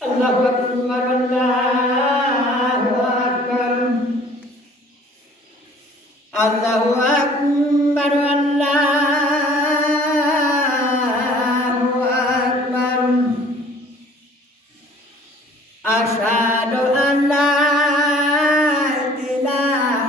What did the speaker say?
আল্লাহু আকবার আল্লাহু আকবার আল্লাহু আকবার আল্লাহু আকবার আশহাদু আন লা ইলাহা